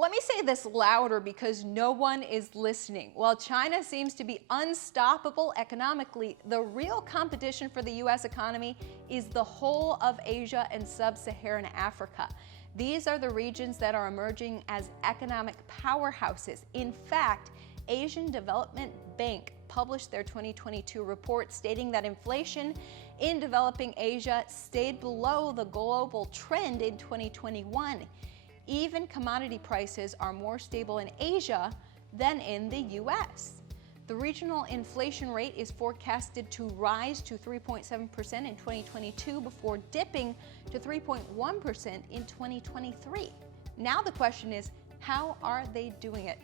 Let me say this louder because no one is listening. While China seems to be unstoppable economically, the real competition for the U.S. economy is the whole of Asia and sub-Saharan Africa. These are the regions that are emerging as economic powerhouses. In fact, Asian Development Bank published their 2022 report stating that inflation in developing Asia stayed below the global trend in 2021. Even commodity prices are more stable in Asia than in the U.S. The regional inflation rate is forecasted to rise to 3.7% in 2022 before dipping to 3.1% in 2023. Now the question is, how are they doing it?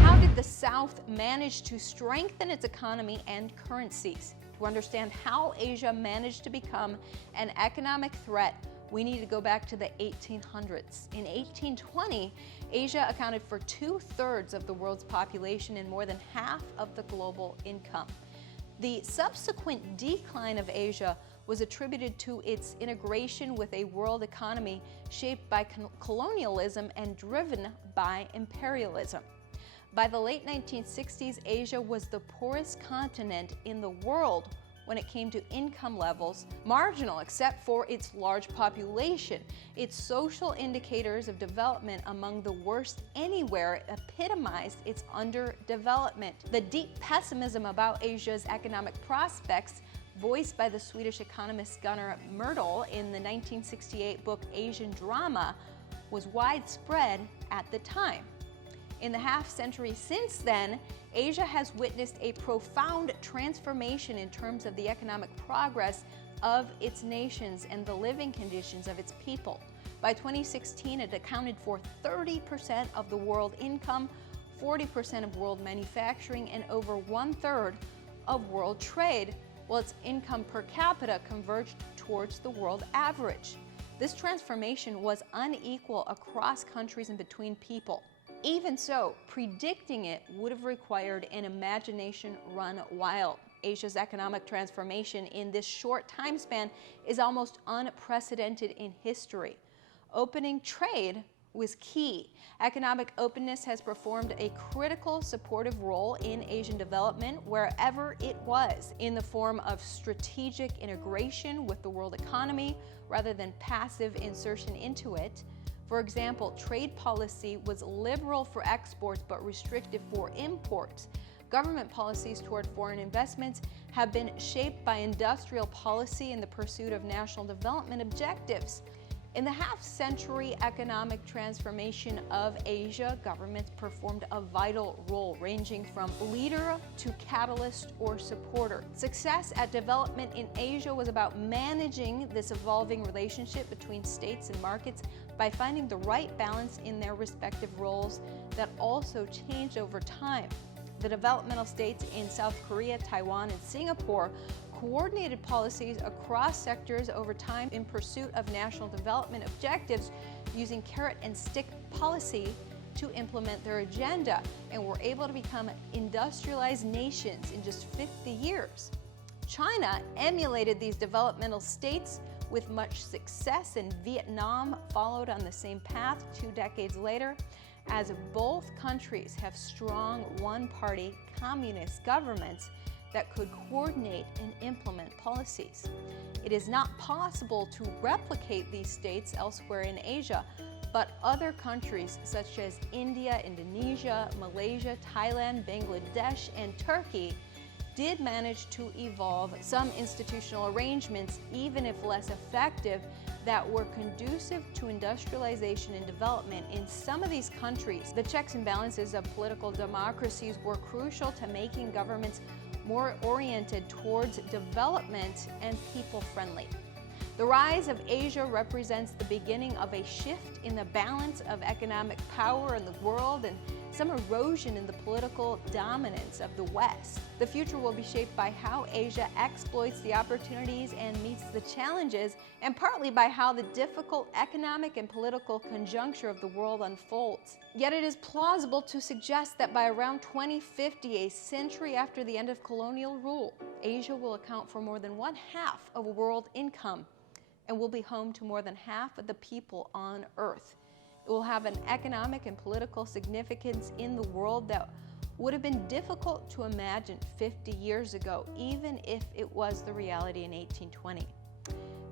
How did the South manage to strengthen its economy and currencies? To understand how Asia managed to become an economic threat, we need to go back to the 1800s. In 1820, Asia accounted for 2/3 of the world's population and more than half of the global income. The subsequent decline of Asia was attributed to its integration with a world economy shaped by colonialism and driven by imperialism. By the late 1960s, Asia was the poorest continent in the world when it came to income levels, marginal except for its large population. Its social indicators of development among the worst anywhere epitomized its underdevelopment. The deep pessimism about Asia's economic prospects, voiced by the Swedish economist Gunnar Myrdal in the 1968 book Asian Drama, was widespread at the time. In the half-century since then, Asia has witnessed a profound transformation in terms of the economic progress of its nations and the living conditions of its people. By 2016, it accounted for 30% of the world income, 40% of world manufacturing, and over 1/3 of world trade, while its income per capita converged towards the world average. This transformation was unequal across countries and between people. Even so, predicting it would have required an imagination run wild. Asia's economic transformation in this short time span is almost unprecedented in history. Opening trade was key. Economic openness has performed a critical supportive role in Asian development wherever it was, in the form of strategic integration with the world economy rather than passive insertion into it. For example, trade policy was liberal for exports but restrictive for imports. Government policies toward foreign investments have been shaped by industrial policy in the pursuit of national development objectives. In the half-century economic transformation of Asia, governments performed a vital role, ranging from leader to catalyst or supporter. Success at development in Asia was about managing this evolving relationship between states and markets by finding the right balance in their respective roles that also changed over time. The developmental states in South Korea, Taiwan, and Singapore coordinated policies across sectors over time in pursuit of national development objectives, using carrot and stick policy to implement their agenda, and were able to become industrialized nations in just 50 years. China emulated these developmental states with much success, and Vietnam followed on the same path 2 decades later, as both countries have strong one-party communist governments that could coordinate and implement policies. It is not possible to replicate these states elsewhere in Asia, but other countries such as India, Indonesia, Malaysia, Thailand, Bangladesh, and Turkey did manage to evolve some institutional arrangements, even if less effective, that were conducive to industrialization and development. In some of these countries, the checks and balances of political democracies were crucial to making governments more oriented towards development and people-friendly. The rise of Asia represents the beginning of a shift in the balance of economic power in the world and some erosion in the political dominance of the West. The future will be shaped by how Asia exploits the opportunities and meets the challenges, and partly by how the difficult economic and political conjuncture of the world unfolds. Yet it is plausible to suggest that by around 2050, a century after the end of colonial rule, Asia will account for more than 1/2 of world income. and will be home to more than half of the people on Earth. It will have an economic and political significance in the world that would have been difficult to imagine 50 years ago, even if it was the reality in 1820.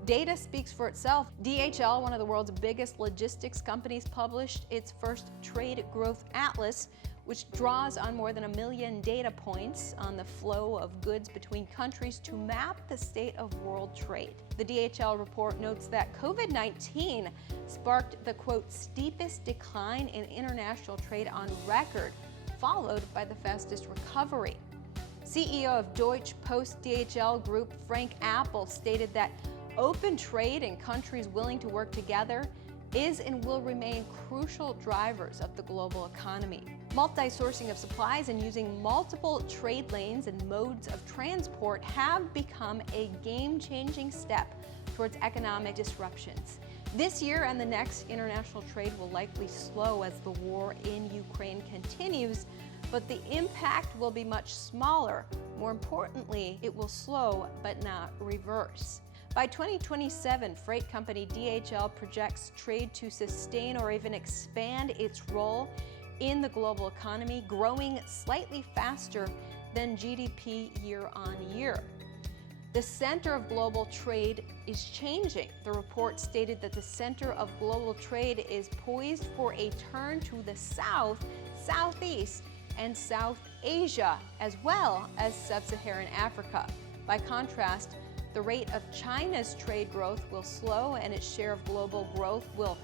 Data speaks for itself. DHL, one of the world's biggest logistics companies, published its first trade growth atlas, which draws on more than 1 million data points on the flow of goods between countries to map the state of world trade. The DHL report notes that COVID-19 sparked the, quote, steepest decline in international trade on record, followed by the fastest recovery. CEO of Deutsche Post DHL Group, Frank Appel, stated that open trade and countries willing to work together is and will remain crucial drivers of the global economy. Multi-sourcing of supplies and using multiple trade lanes and modes of transport have become a game-changing step towards economic disruptions. This year and the next, international trade will likely slow as the war in Ukraine continues, but the impact will be much smaller. More importantly, it will slow but not reverse. By 2027, freight company DHL projects trade to sustain or even expand its role in the global economy, growing slightly faster than GDP year on year. The center of global trade is changing. The report stated that the center of global trade is poised for a turn to the south, southeast, and South Asia, as well as sub-Saharan Africa. By contrast, the rate of China's trade growth will slow and its share of global growth will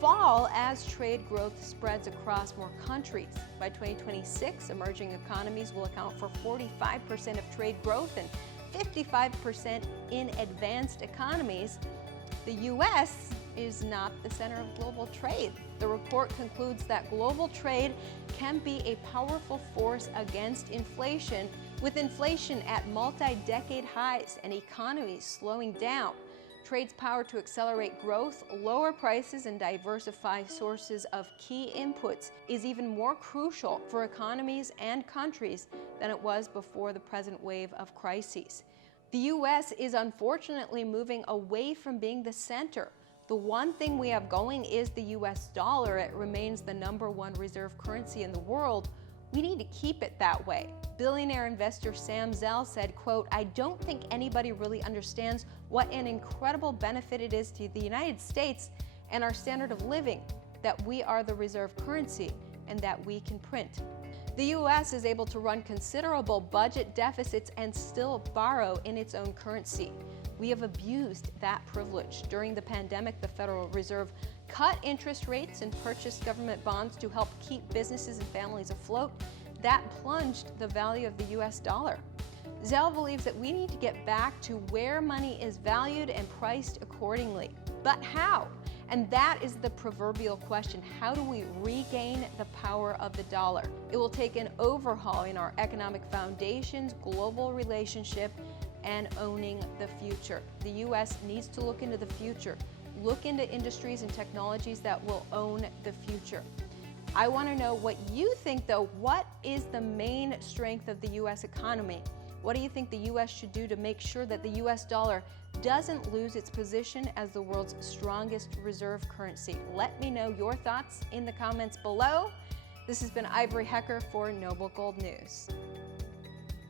fall as trade growth spreads across more countries. By 2026, emerging economies will account for 45% of trade growth and 55% in advanced economies. The U.S. is not the center of global trade. The report concludes that global trade can be a powerful force against inflation, with inflation at multi-decade highs and economies slowing down. Trade's power to accelerate growth, lower prices, and diversify sources of key inputs is even more crucial for economies and countries than it was before the present wave of crises. The U.S. is unfortunately moving away from being the center. The one thing we have going is the U.S. dollar. It remains the #1 reserve currency in the world. We need to keep it that way. Billionaire investor Sam Zell said, quote, "I don't think anybody really understands what an incredible benefit it is to the United States and our standard of living that we are the reserve currency and that we can print." The U.S. is able to run considerable budget deficits and still borrow in its own currency. We have abused that privilege. During the pandemic, the Federal Reserve cut interest rates and purchased government bonds to help keep businesses and families afloat. That plunged the value of the U.S. dollar. Zell believes that we need to get back to where money is valued and priced accordingly. But how? And that is the proverbial question. How do we regain the power of the dollar? It will take an overhaul in our economic foundations, global relationship, and owning the future. The U.S. needs to look into the future. Look into industries and technologies that will own the future. I want to know what you think, though. What is the main strength of the U.S. economy? What do you think the U.S. should do to make sure that the U.S. dollar doesn't lose its position as the world's strongest reserve currency? Let me know your thoughts in the comments below. This has been Ivory Hecker for Noble Gold News.